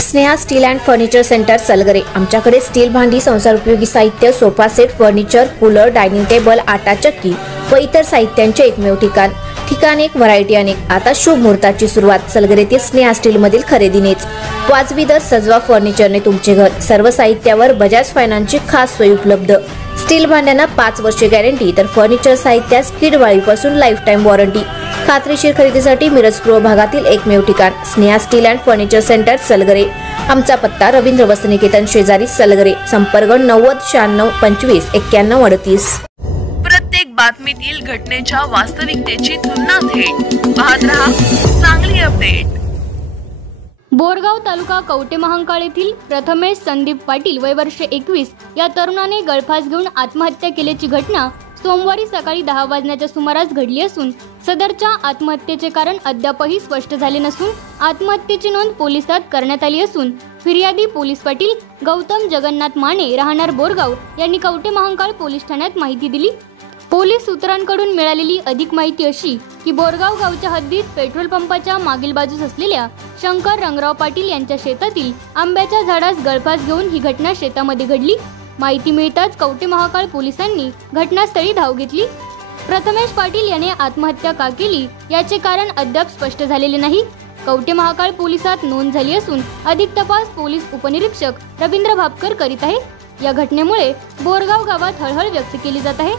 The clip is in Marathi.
Sneha steel and furniture centre Salgare. आमच्याकडे स्टील भांडी, संसार उपयोगी साहित्य, sofa set, furniture, cooler, dining table, आटा चक्की व इतर साहित्यांचे एकमेव ठिकाण एक, व्हरायटी अनेक। आता शुभ मुहूर्ताची सुरुवात सलगरेतील स्नेहा स्टील मधील खरेदीनेच। वाजवी दर, सजवा फर्निचरने तुमचे घर। सर्व साहित्यावर बजाज फायनान्सची खास सोय उपलब्ध। स्टील भांड्यांना 5 वर्षे गॅरंटी, तर फर्निचर साहित्यास किडवाळीपासून लाईफ टाइम वॉरंटी। खात्रीशीर खरेदीसाठी मिरज पूर्व भागातील एकमेव ठिकाण Sneha steel and furniture centre Salgare. आमचा पत्ता रवींद्र वस्त्रनिकेतन शेजारी सलगरे। संपर्क 90 96 25 91 38। प्रत्येक बातमीतील घटनेच्या वास्तविकतेची तुलना थेट पाहत रहा चांगली अपडेट। बोरगाव तालुका कवटे महांकाळ येथील प्रथमेश संदीप पाटील वय वर्ष 21 या तरुणाने गळफास घेऊन आत्महत्या केल्याची घटना सोमवारी सकाळी 10 वाजण्याच्या सुमारास घडली असून सदरच्या आत्महत्येचे कारण अद्यापही स्पष्ट झाले नसून आत्महत्येची नोंद पोलिसात करण्यात आली असून फिर्यादी पोलीस पाटील गौतम जगन्नाथ माने राहणार बोरगाव यांनी कवटे महांकाळ पोलीस ठाण्यात माहिती दिली। पोलीस सूत्रांकडून मिळालेली अधिक माहिती अशी की बोरगाव गावच्या हद्दीत पेट्रोल पंपाच्या मागील बाजूस असलेल्या शंकर रंगराव पाटील यांच्या शेतातील आंब्याच्या झाडास गळफास घेऊन ही घटना शेतामध्ये घडली। माहिती मिळताच कवटे महांकाळ पोलिसांनी घटनास्थळी धाव घेतली। प्रथमेश पाटील याने आत्महत्या का केली याचे कारण अद्याप स्पष्ट झालेले नाही। कवटे महांकाळ पोलिसात नोंद झाली असून अधिक तपास पोलीस उपनिरीक्षक रवींद्र भापकर करीत आहेत। या घटनेमुळे बोरगाव गावात हळहळ व्यक्त केली जात आहे।